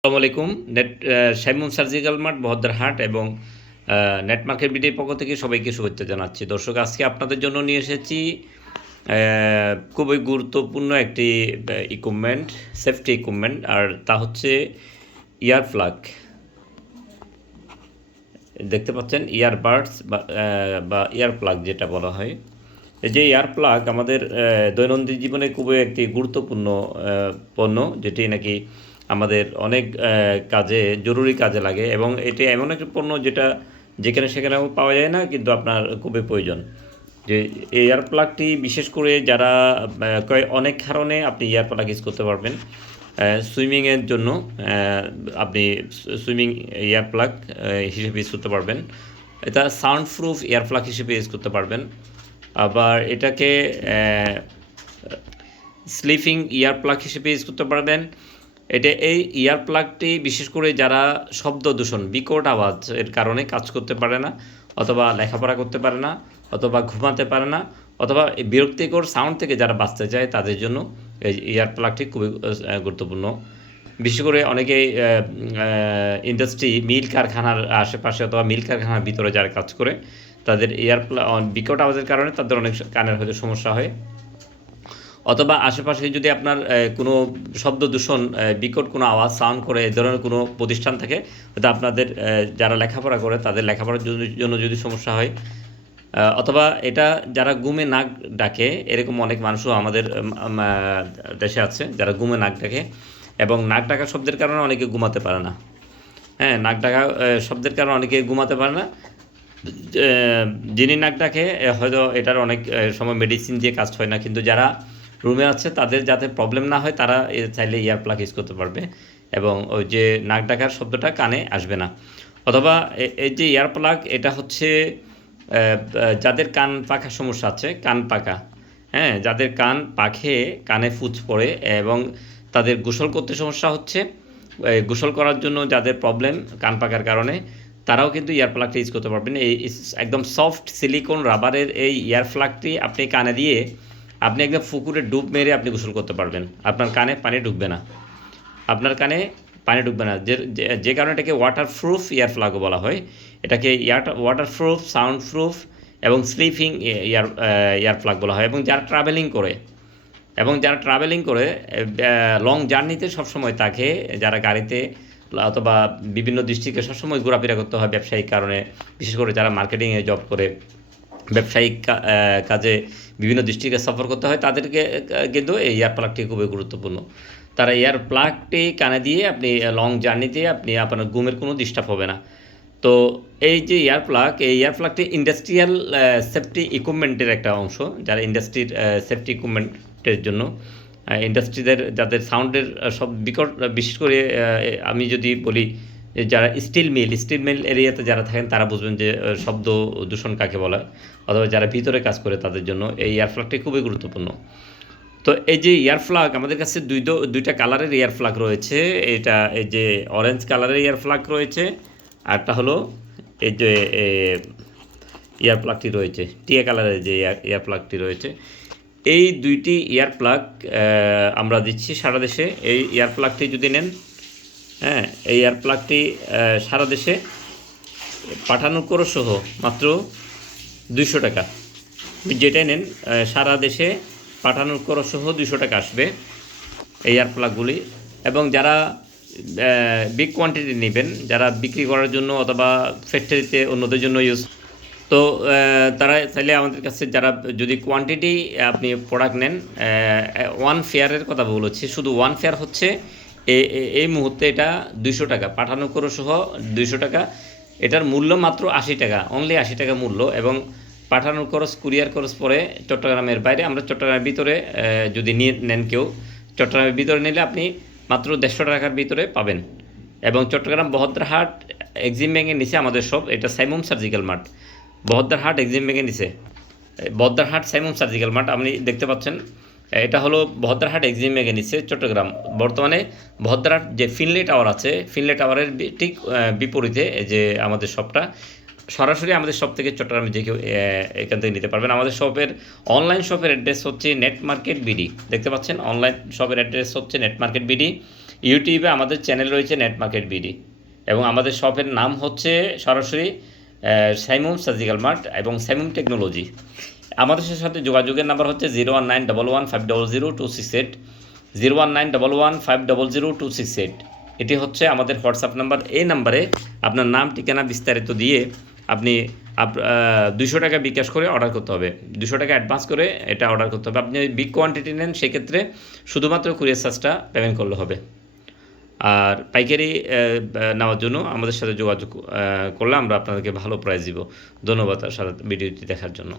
আসসালামু আলাইকুম। Net Saimon surgical mart Bahaddarhat এবং নেট মার্কেট বিডির পক্ষ থেকে সবাইকে শুভেচ্ছা জানাচ্ছি। দর্শক, আজকে আপনাদের জন্য নিয়ে এসেছি খুবই গুরুত্বপূর্ণ একটি ইকুইপমেন্ট সেফটি ইকুইপমেন্ট আর তা হচ্ছে ইয়ার প্লাগ দেখতে পাচ্ছেন ইয়ারবাডস বা বা ইয়ার প্লাগ যেটা বলা হয়। যে ইয়ার প্লাগ আমাদের দৈনন্দিন জীবনে খুবই একটি গুরুত্বপূর্ণ পণ্য, যেটি নাকি আমাদের অনেক কাজে, জরুরি কাজে লাগে এবং এটি এমন একটি পণ্য যেটা যেখানে সেখানেও পাওয়া যায় না, কিন্তু আপনার খুবই প্রয়োজন। যে এয়ার প্লাগটি বিশেষ করে যারা অনেক কারণে আপনি এয়ার প্লাগ ইউজ করতে পারবেন। সুইমিংয়ের জন্য আপনি সুইমিং এয়ার প্লাগ হিসেবে ইউজ করতে পারবেন। এটা সাউন্ড প্রুফ এয়ার প্লাগ হিসেবে ইউজ করতে পারবেন। আবার এটাকে স্লিপিং ইয়ার প্লাগ হিসেবে ইউজ করতে পারবেন। এটা এই ইয়ার প্লাগটি বিশেষ করে যারা শব্দ দূষণ, বিকট আওয়াজ এর কারণে কাজ করতে পারে না, অথবা লেখাপড়া করতে পারে না, অথবা ঘুমাতে পারে না, অথবা বিরক্তিকর সাউন্ড থেকে যারা বাঁচতে চায় তাদের জন্য এই ইয়ার প্লাগটি খুবই গুরুত্বপূর্ণ। বিশেষ করে অনেকে ইন্ডাস্ট্রি মিল কারখানার আশেপাশে অথবা মিল কারখানার ভিতরে যারা কাজ করে, তাদের এয়ার বিকট আওয়াজের কারণে তাদের অনেক কানের হয়তো সমস্যা হয়। অথবা আশেপাশে যদি আপনার কোনো শব্দ দূষণ বিকট কোনো আওয়াজ সাউন্ড করে এ ধরনের কোনো প্রতিষ্ঠান থাকে, হয়তো আপনাদের যারা লেখাপড়া করে তাদের লেখাপড়ার জন্য- যদি সমস্যা হয় অথবা এটা যারা গুমে নাক ডাকে, এরকম অনেক মানুষও আমাদের দেশে আছে যারা গুমে নাক ডাকে এবং নাক ডাকা শব্দের কারণে অনেকে ঘুমাতে পারে না। হ্যাঁ নাক ডাকা শব্দের কারণে অনেকে ঘুমাতে পারে না। যিনি নাক ডাকে হয়তো এটার অনেক সময় মেডিসিন দিয়ে কাজ হয় না, কিন্তু যারা রুমে আছে, তাদের যাতে প্রবলেম না হয়, তারা চাইলে ইয়ার প্লাগ ইউজ করতে পারবে এবং ওই যে নাক ডাকার শব্দটা কানে আসবে না। অথবা এই যে ইয়ার প্লাগ এটা হচ্ছে যাদের কান পাখা সমস্যা আছে, কান পাকা হ্যাঁ যাদের কান পাখে কানে ফুচ পড়ে এবং তাদের গোসল করতে সমস্যা হচ্ছে গোসল করার জন্য যাদের প্রবলেম কান পাকার কারণে, তারাও কিন্তু ইয়ার প্লাগটা ইউজ করতে পারবেন। এই একদম সফট সিলিকন রাবারের এই ইয়ার প্লাগটি আপনি কানে দিয়ে আপনি একদম পুকুরে ডুব মেরে আপনি গোসল করতে পারবেন। আপনার কানে পানি ঢুকবে না। আপনার কানে পানি ঢুকবে না। যে, যে- কারণে এটাকে ওয়াটার প্রুফ ইয়ার প্লাগও বলা হয়। এটাকে ear water proof sound proof এবং স্লিপিং ইয়ার ইয়ার প্লাগ বলা হয় এবং যারা ট্রাভেলিং করে, এবং যারা ট্রাভেলিং করে লং জার্নিতে সবসময় তাকে, যারা গাড়িতে অথবা বিভিন্ন ডিস্ট্রিক্টে সবসময় ঘোরাফেরা করতে হয় ব্যবসায়িক কারণে, বিশেষ করে যারা মার্কেটিংয়ে জব করে ব্যবসায়িক কাজে বিভিন্ন ডিস্ট্রিক্টে সফর করতে হয়, তাদেরকে কিন্তু এই এয়ার প্লাগটি খুবই গুরুত্বপূর্ণ। তারা এয়ার প্লাগটি কানে দিয়ে আপনি লং জার্নিতে আপনি আপনার ঘুমের কোনো ডিস্টার্ব হবে না। তো এই যে এয়ার প্লাগ এই এয়ার প্লাগটি ইন্ডাস্ট্রিয়াল সেফটি ইকুইপমেন্টের একটা অংশ, যারা ইন্ডাস্ট্রির সেফটি ইকুইপমেন্টের জন্য ইন্ডাস্ট্রিদের যাদের সাউন্ডের সব বিকট বিশেষ করে আমি যদি বলি যারা স্টিল মিল স্টিল মিল এরিয়াতে যারা থাকেন তারা বুঝবেন যে শব্দ দূষণ কাকে বলা? অথবা যারা ভিতরে কাজ করে তাদের জন্য এই এয়ার ফ্লাগটি খুবই গুরুত্বপূর্ণ। তো এই যে ইয়ার ফ্লাগ আমাদের কাছে দুই দুইটা কালারের ইয়ার ফ্লাগ রয়েছে। এটা এই যে অরেঞ্জ কালারের ইয়ার ফ্লাগ রয়েছে। আরটা হলো এই যে এ, ইয়ার প্লাগটি রয়েছে। টিয়া কালারের যে ইয়ার ইয়ার প্লাগটি রয়েছে। এই দুইটি ইয়ার প্লাগ আমরা দিচ্ছি সারা দেশে। এই ইয়ার প্লাগটি যদি নেন হ্যাঁ এই ইয়ার প্লাগটি সারা দেশে পাঠানো করো সহ, মাত্র দুইশো টাকা। যেটাই নেন সারা দেশে পাঠানোর করো সহ দুইশো টাকা আসবে এই এয়ার প্লাগগুলি এবং যারা বিগ কোয়ান্টিটি নেবেন, যারা বিক্রি করার জন্য অথবা ফ্যাক্টরিতে অন্যদের জন্য ইউজ তো তারা চাইলে আমাদের কাছে যারা, যদি কোয়ান্টিটি আপনি প্রোডাক্ট নেন ওয়ান ফেয়ারের কথা বলেছি, শুধু ওয়ান ফেয়ার হচ্ছে এই মুহূর্তে এটা দুইশো টাকা। পাঠানো করো সহ দুইশো টাকা। এটার মূল্য মাত্র আশি টাকা অনলি আশি টাকা মূল্য এবং পাঠানোর খরচ, কুরিয়ার খরচ পরে চট্টগ্রামের বাইরে। আমরা চট্টগ্রামের ভিতরে যদি নিয়ে নেন কেউ, চট্টগ্রামের ভিতরে নিলে আপনি মাত্র দেড়শো টাকার ভিতরে পাবেন। এবং চট্টগ্রাম বহদ্রাহাট এক্সিম ব্যাংকের নিচে আমাদের সব, এটা Saimum surgical mart Bahaddarhat Exim ব্যাংকের নিচে। এই বহদ্দারহাট সাইমুম সার্জিক্যাল মার্ট আপনি দেখতে পাচ্ছেন। এটা হলো ভদ্রাহাট এক্সিম নিচে চট্টগ্রাম। বর্তমানে ভদ্রাহাট যে ফিনলে টাওয়ার আছে, ফিনলে টাওয়ারের ঠিক বিপরীতে যে আমাদের শপটা, সরাসরি আমাদের শপ থেকে চট্টগ্রামে যে কেউ এখান থেকে নিতে পারবেন। আমাদের শপের অনলাইন শপের অ্যাড্রেস হচ্ছে নেট মার্কেট বিডি দেখতে পাচ্ছেন? অনলাইন শপের অ্যাড্রেস হচ্ছে নেট মার্কেট বিডি ইউটিউবে আমাদের চ্যানেল রয়েছে নেট মার্কেট বিডি এবং আমাদের শপের নাম হচ্ছে সরাসরি সাইমুম সার্জিক্যাল মার্ট এবং সাইমুম টেকনোলজি আমাদের সাথে যোগাযোগের নাম্বার হচ্ছে zero one nine double one five double zero two six eight, zero one nine double one five double zero two six eight. এটি হচ্ছে আমাদের হোয়াটসঅ্যাপ নাম্বার। এই নাম্বারে আপনার নাম, ঠিকানা বিস্তারিত দিয়ে আপনি আপ দুশো টাকা বিকাশ করে অর্ডার করতে হবে। দুশো টাকা অ্যাডভান্স করে এটা অর্ডার করতে হবে। আপনি বিগ কোয়ান্টিটি নেন, সেক্ষেত্রে শুধুমাত্র কুরিয়ার চার্জটা পেমেন্ট করলে হবে। আর পাইকারি নেওয়ার জন্য আমাদের সাথে যোগাযোগ করলে আমরা আপনাদেরকে ভালো প্রাইস দিব। ধন্যবাদ সারা ভিডিওটি দেখার জন্য।